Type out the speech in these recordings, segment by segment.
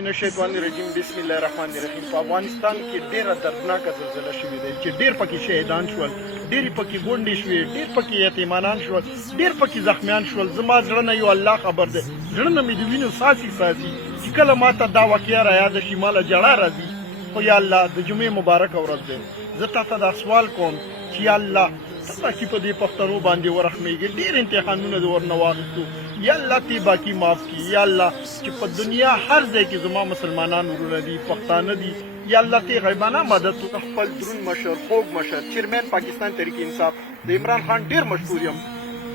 من الشیطان الرجیم بسم الله الرحمن الرحیم. په افغانستان کې ډیره دردناکه زلزله شوې ده چې ډیر پکې شهیدان شول، ډیر پکې ګونډې شوې، ډیر پکې یتیمانان شول، ډیر پکې زخمیان شول. زما زړه نه یو الله خبر ده، زړه نه مې د وینو ساسي چې کله ماته دا واقعه را یاده شي ماله ژړا راځي. خو یا الله د جمعې مبارکه ورځ ده، زه تا ته دا سوال کوم چې یا الله ته باقي په دې پښتنو باندې ورحمېږي. ډېر امتحانونه د ورنه واخیستو، یا الله تی باقي معاف کړي. یا الله چې په دنیا هر ځای کې زما مسلمانان ورونه دي، پښتانه دي، یا الله تی غیبانه مدد وکړه. خپل دروند مشر، خوږ مشر، چیرمین پاکستان تحریک انصاف د عمران خان ډېر مشهور یم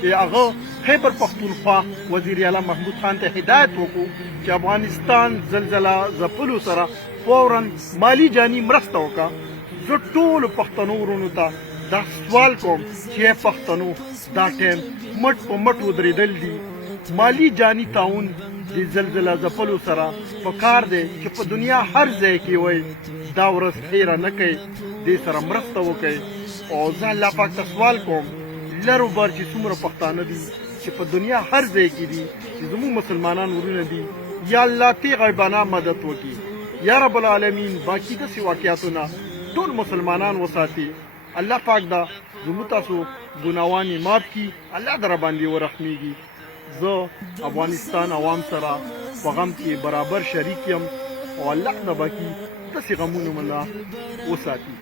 چې هغه خیبر پښتونخوا وزیر اعلی محمود خان ته هدایت وکړو چې افغانستان زلزله ځپلو سره فوراً مالی جاني مرسته وکړه. زه ټولو پښتنو ورونو ته دا سوال کوم چې پښتنو دا ټیم مټ په مټ ودرېدل دي. مالی جاني تعاون د زلزله ځپلو سره پکار دی چې په دنیا هر ځای کې وای دا ورځ هیره نه کوي، دې سره مرسته وکړي. او زه الله پاک ته سوال کوم لرو بر چې څومره پښتانه دي چې په دنیا هر ځای کې دي چې زموږ مسلمانان ورونه دي، یا الله تی غیبانه مدد وکړي. یا رب العالمین باقي داسې واقعاتو نه ټول مسلمانان وساتي. الله پاک دا زموږ تاسو ګناوانې معاف کړي، الله در باندې ورحمېږي. زه افغانستان عوام سره په غم کې برابر شریک یم او الله نه باقي داسې غمونه مله وساتي.